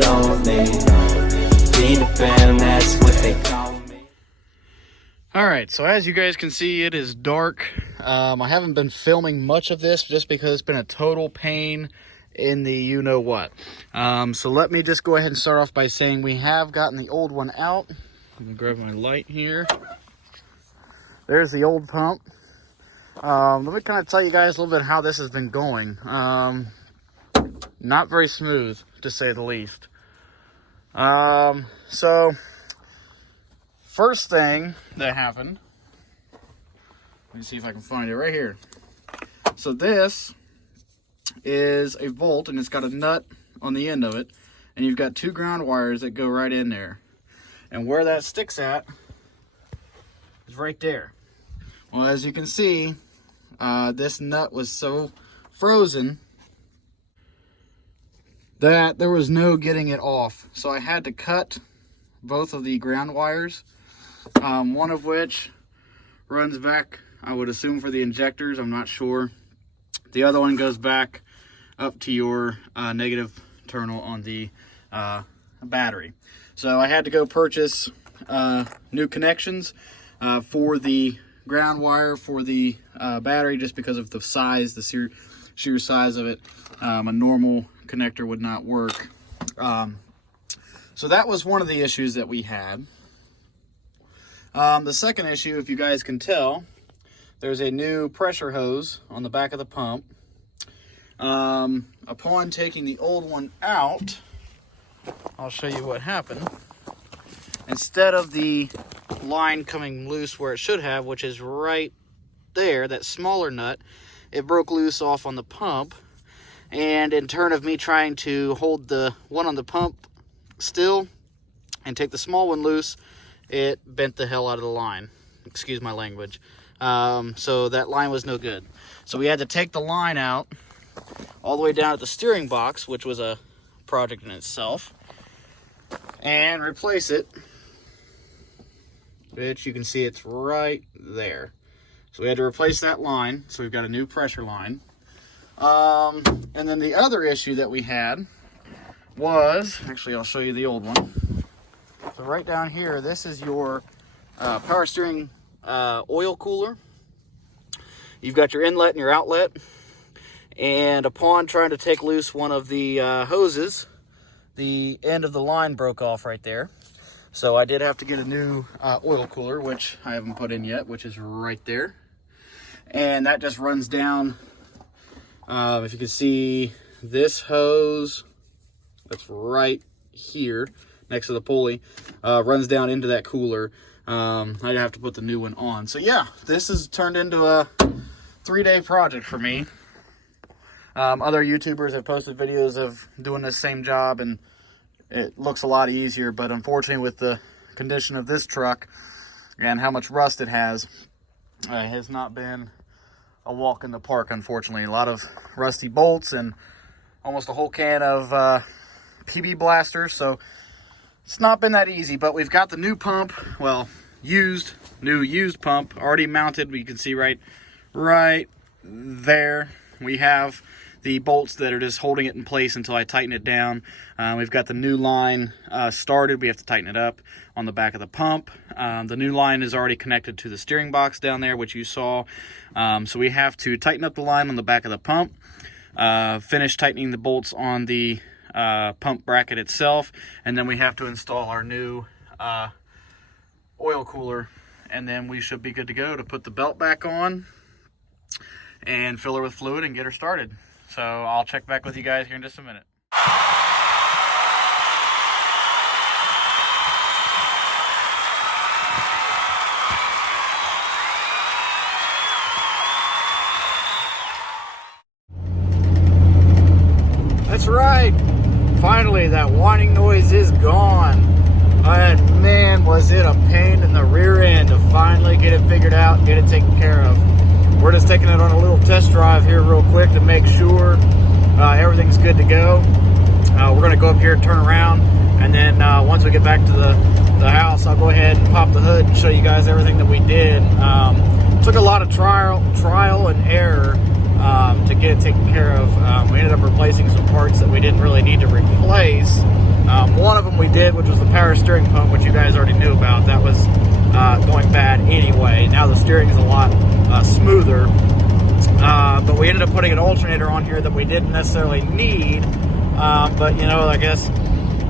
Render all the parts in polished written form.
lonely. Peter Pan, that's what they call me. Alright, so as you guys can see, it is dark. I haven't been filming much of this just because it's been a total pain in the you-know-what. So let me just go ahead and start off by saying we have gotten the old one out. I'm going to grab my light here. There's the old pump. Let me kind of tell you guys a little bit how this has been going. Not very smooth, to say the least. So, first thing that happened, let me see if I can find it right here. So this is a bolt, and it's got a nut on the end of it, and you've got two ground wires that go right in there. And where that sticks at is right there. Well, as you can see, this nut was so frozen that there was no getting it off. So I had to cut both of the ground wires, one of which runs back, I would assume, for the injectors. I'm not sure. The other one goes back up to your negative terminal on the battery. So I had to go purchase new connections for the ground wire for the battery, just because of the size, the sheer size of it. A normal connector would not work. So that was one of the issues that we had. The second issue, if you guys can tell, there's a new pressure hose on the back of the pump. Upon taking the old one out, I'll show you what happened. Instead of the line coming loose where it should have, which is right there, that smaller nut, it broke loose off on the pump. And in turn of me trying to hold the one on the pump still and take the small one loose, it bent the hell out of the line. Excuse my language. So that line was no good. So we had to take the line out all the way down at the steering box, which was a project in itself, and replace it, which you can see it's right there. So we had to replace that line, so we've got a new pressure line. And then the other issue that we had was, actually I'll show you the old one. So right down here, this is your power steering oil cooler. You've got your inlet and your outlet, and upon trying to take loose one of the hoses, the end of the line broke off right there. So I did have to get a new oil cooler, which I haven't put in yet, which is right there. And that just runs down, if you can see this hose, that's right here next to the pulley, runs down into that cooler. I have to put the new one on. So yeah, this has turned into a 3-day project for me. Other YouTubers have posted videos of doing this same job, and it looks a lot easier, but unfortunately with the condition of this truck and how much rust it has not been a walk in the park, unfortunately. A lot of rusty bolts and almost a whole can of PB blasters, so it's not been that easy. But we've got the new pump, well, used pump already mounted. We can see right there we have the bolts that are just holding it in place until I tighten it down. We've got the new line started. We have to tighten it up on the back of the pump. The new line is already connected to the steering box down there, which you saw. So we have to tighten up the line on the back of the pump, finish tightening the bolts on the pump bracket itself, and then we have to install our new oil cooler, and then we should be good to go to put the belt back on and fill her with fluid and get her started. So I'll check back with you guys here in just a minute. That's right. Finally, that whining noise is gone. And man, was it a pain in the rear end to finally get it figured out, get it taken care of. We're just taking it on a little test drive here real quick to make sure everything's good to go. We're going to go up here and turn around, and then once we get back to the house, I'll go ahead and pop the hood and show you guys everything that we did. Took a lot of trial and error to get it taken care of. We ended up replacing some parts that we didn't really need to replace. One of them we did, which was the power steering pump, which you guys already knew about. That was going bad anyway. Now the steering is a lot smoother. But we ended up putting an alternator on here that we didn't necessarily need. But, you know, I guess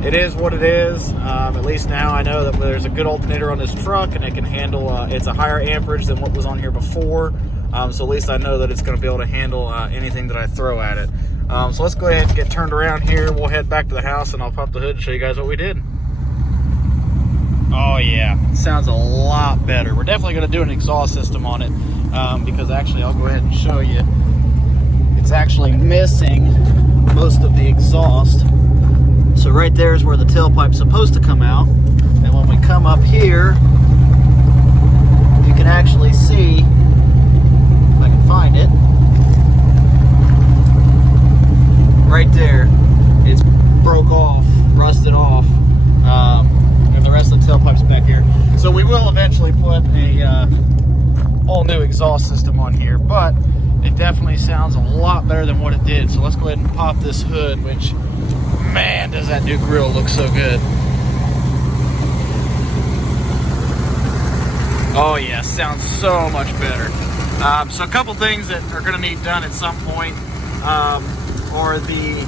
it is what it is. At least now I know that there's a good alternator on this truck, and it can handle, it's a higher amperage than what was on here before. So at least I know that it's going to be able to handle anything that I throw at it. So let's go ahead and get turned around here. We'll head back to the house, and I'll pop the hood and show you guys what we did. Oh yeah, sounds a lot better. We're definitely going to do an exhaust system on it, because actually I'll go ahead and show you. It's actually missing most of the exhaust. So right there is where the tailpipe's supposed to come out. And when we come up here, you can actually see, if I can find it, right there, it's broke off, rusted off, and the rest of the tailpipe's back here. So we will eventually put a all new exhaust system on here, but it definitely sounds a lot better than what it did. So let's go ahead and pop this hood, which, man, does that new grill look so good. Oh yeah, sounds so much better. So a couple things that are gonna need done at some point are the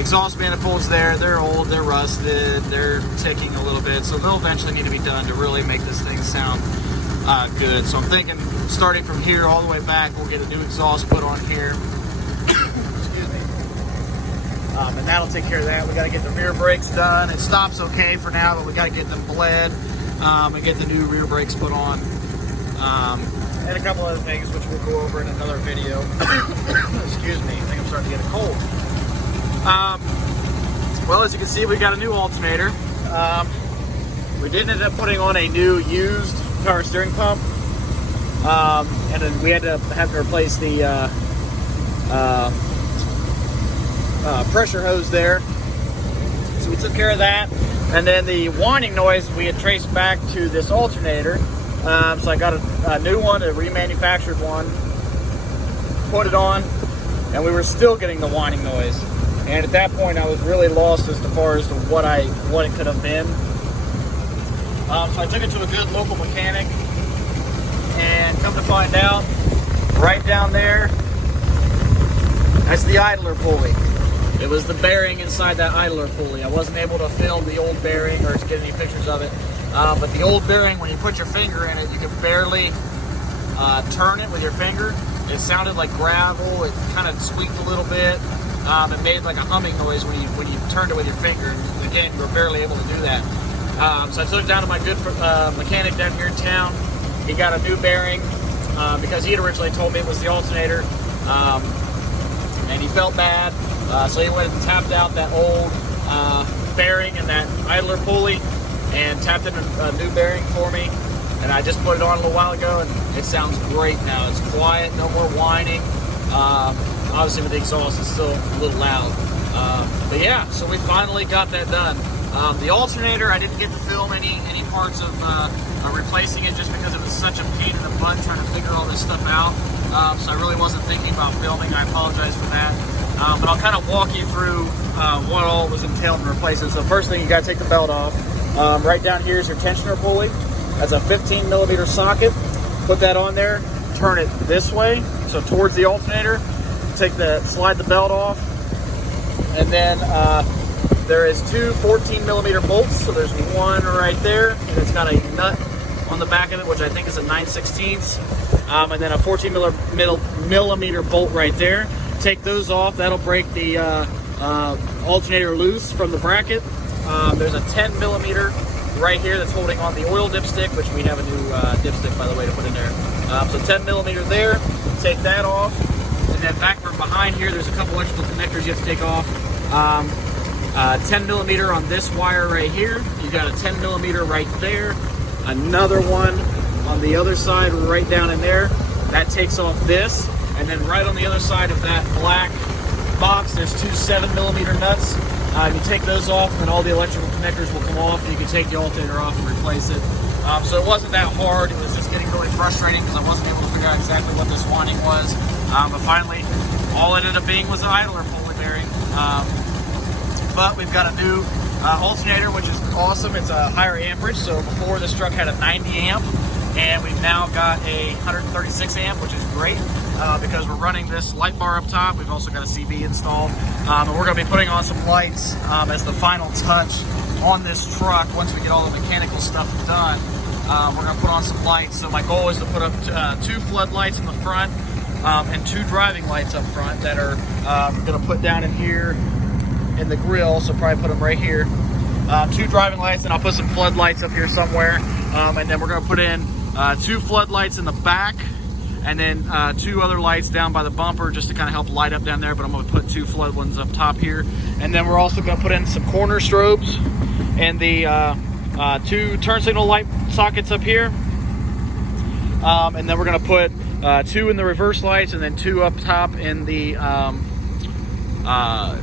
exhaust manifolds there. They're old, they're rusted, they're ticking a little bit, so they'll eventually need to be done to really make this thing sound good. So I'm thinking starting from here all the way back, we'll get a new exhaust put on here. Excuse me. And that'll take care of that. We got to get the rear brakes done. It stops okay for now, but we got to get them bled and get the new rear brakes put on. And a couple other things which we'll go over in another video. Excuse me, I think I'm starting to get a cold. Well, as you can see, we got a new alternator. We did end up putting on a new used power steering pump, and then we had to have to replace the pressure hose there. So we took care of that, and then the whining noise we had traced back to this alternator. So I got a new one, a remanufactured one, put it on, and we were still getting the whining noise. And at that point, I was really lost as far as to what it could have been. So I took it to a good local mechanic, and come to find out, right down there, that's the idler pulley. It was the bearing inside that idler pulley. I wasn't able to film the old bearing or to get any pictures of it. But the old bearing, when you put your finger in it, you could barely turn it with your finger. It sounded like gravel. It kind of squeaked a little bit. It made like a humming noise when you turned it with your finger. And again, you were barely able to do that. So I took it down to my good mechanic down here in town. He got a new bearing because he had originally told me it was the alternator, and he felt bad. So he went and tapped out that old bearing and that idler pulley and tapped in a new bearing for me. And I just put it on a little while ago, and it sounds great now. It's quiet, no more whining. Obviously with the exhaust, it's still a little loud. But yeah, so we finally got that done. The alternator, I didn't get to film any parts of replacing it just because it was such a pain in the butt trying to figure all this stuff out. So I really wasn't thinking about filming. I apologize for that. But I'll kind of walk you through what all was entailed in replacing. So first thing, you got to take the belt off. Right down here is your tensioner pulley. That's a 15 millimeter socket. Put that on there. Turn it this way, so towards the alternator. Slide the belt off, and then there is two 14 millimeter bolts. So there's one right there, and it's got a nut on the back of it, which I think is a 9/16, and then a 14 millimeter bolt right there. Take those off. That'll break the alternator loose from the bracket. There's a 10 millimeter right here that's holding on the oil dipstick, which we have a new dipstick, by the way, to put in there. So 10 millimeter there. Take that off. And then back from behind here, there's a couple electrical connectors you have to take off. 10 millimeter on this wire right here. You got a 10 millimeter right there. Another one on the other side right down in there. That takes off this. And then right on the other side of that black box, there's two 7 millimeter nuts. You take those off, and then all the electrical connectors will come off, and you can take the alternator off and replace it. So it wasn't that hard. It was just getting really frustrating because I wasn't able to figure figure out exactly what this whining was. But finally, all it ended up being was an idler pulley bearing. But we've got a new alternator, which is awesome. It's a higher amperage. So before, this truck had a 90 amp, and we've now got a 136 amp, which is great because we're running this light bar up top. We've also got a CB installed, and we're going to be putting on some lights as the final touch on this truck. Once we get all the mechanical stuff done, we're going to put on some lights. So my goal is to put up 2 floodlights in the front and 2 driving lights up front that are going to put down in here in the grill. So probably put them right here. 2 driving lights, and I'll put some floodlights up here somewhere. And then we're going to put in 2 floodlights in the back, and then 2 other lights down by the bumper just to kind of help light up down there. But I'm going to put 2 flood ones up top here. And then we're also going to put in some corner strobes and the 2 turn signal light sockets up here. And then we're going to put 2 in the reverse lights, and then 2 up top in the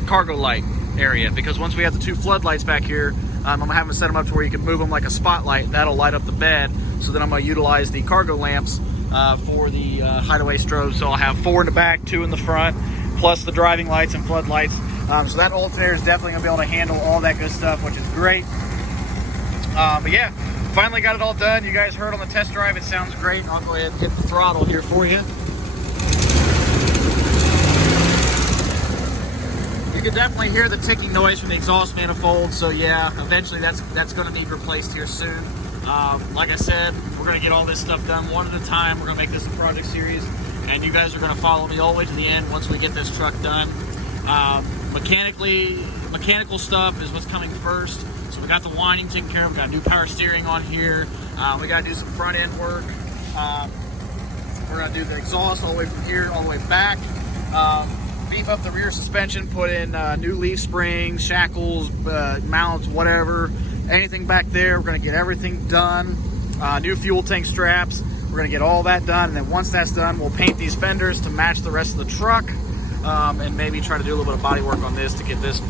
cargo light area, because once we have the 2 floodlights back here, I'm gonna have them set them up to where you can move them like a spotlight. That'll light up the bed. So then I'm gonna utilize the cargo lamps for the hideaway strobes. So I'll have 4 in the back, 2 in the front, plus the driving lights and floodlights. So that alternator is definitely gonna be able to handle all that good stuff, which is great. But yeah, finally got it all done. You guys heard on the test drive, it sounds great. I'll go ahead and hit the throttle here for you. You can definitely hear the ticking noise from the exhaust manifold. So yeah, eventually that's going to need replaced here soon. Like I said, we're going to get all this stuff done one at a time. We're going to make this a project series, and you guys are going to follow me all the way to the end once we get this truck done. Mechanical stuff is what's coming first. So we got the whining taken care of. We got new power steering on here. We got to do some front end work. We're going to do the exhaust all the way from here all the way back. Beef up the rear suspension, put in new leaf springs, shackles, mounts, whatever, anything back there. We're going to get everything done. New fuel tank straps. We're going to get all that done, and then once that's done, we'll paint these fenders to match the rest of the truck, and maybe try to do a little bit of body work on this to get this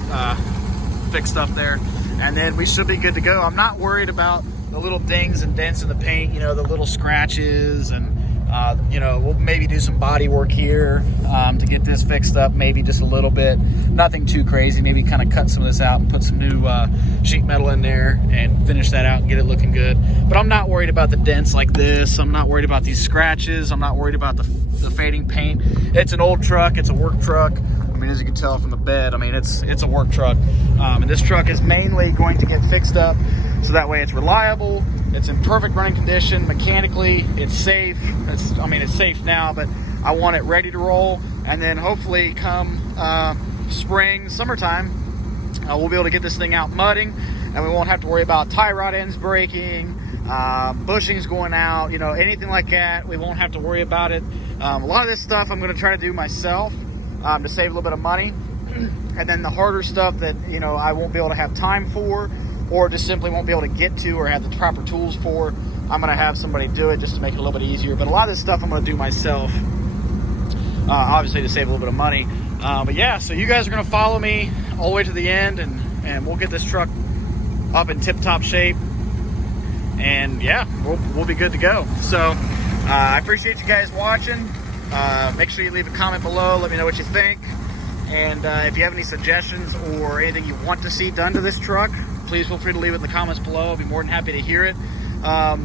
fixed up there, and then we should be good to go. I'm not worried about the little dings and dents in the paint, you know, the little scratches, and you know, we'll maybe do some body work here to get this fixed up, maybe just a little bit. Nothing too crazy. Maybe kind of cut some of this out and put some new sheet metal in there and finish that out and get it looking good. But I'm not worried about the dents like this. I'm not worried about these scratches. I'm not worried about the fading paint. It's an old truck. It's a work truck. I mean, as you can tell from the bed, I mean, it's a work truck. And this truck is mainly going to get fixed up so that way it's reliable. It's in perfect running condition. Mechanically, it's safe. It's safe now, but I want it ready to roll. And then hopefully come spring, summertime, we'll be able to get this thing out mudding, and we won't have to worry about tie rod ends breaking, bushings going out, you know, anything like that. We won't have to worry about it. A lot of this stuff I'm going to try to do myself to save a little bit of money. And then the harder stuff that, you know, I won't be able to have time for, or just simply won't be able to get to or have the proper tools for, I'm going to have somebody do it just to make it a little bit easier. But a lot of this stuff I'm going to do myself, obviously to save a little bit of money. But yeah, so you guys are going to follow me all the way to the end, and we'll get this truck up in tip-top shape. And yeah, we'll be good to go. So I appreciate you guys watching. Make sure you leave a comment below. Let me know what you think. And if you have any suggestions or anything you want to see done to this truck, please feel free to leave it in the comments below. I'll be more than happy to hear it. I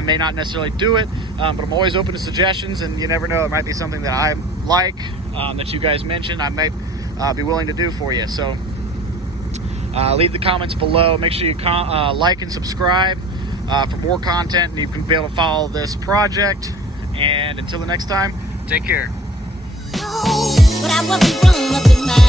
may not necessarily do it, but I'm always open to suggestions, and you never know, it might be something that I like, that you guys mentioned, I might be willing to do for you. So leave the comments below. Make sure you like and subscribe for more content, and you can be able to follow this project. And until the next time, take care. But I wasn't wrong up in my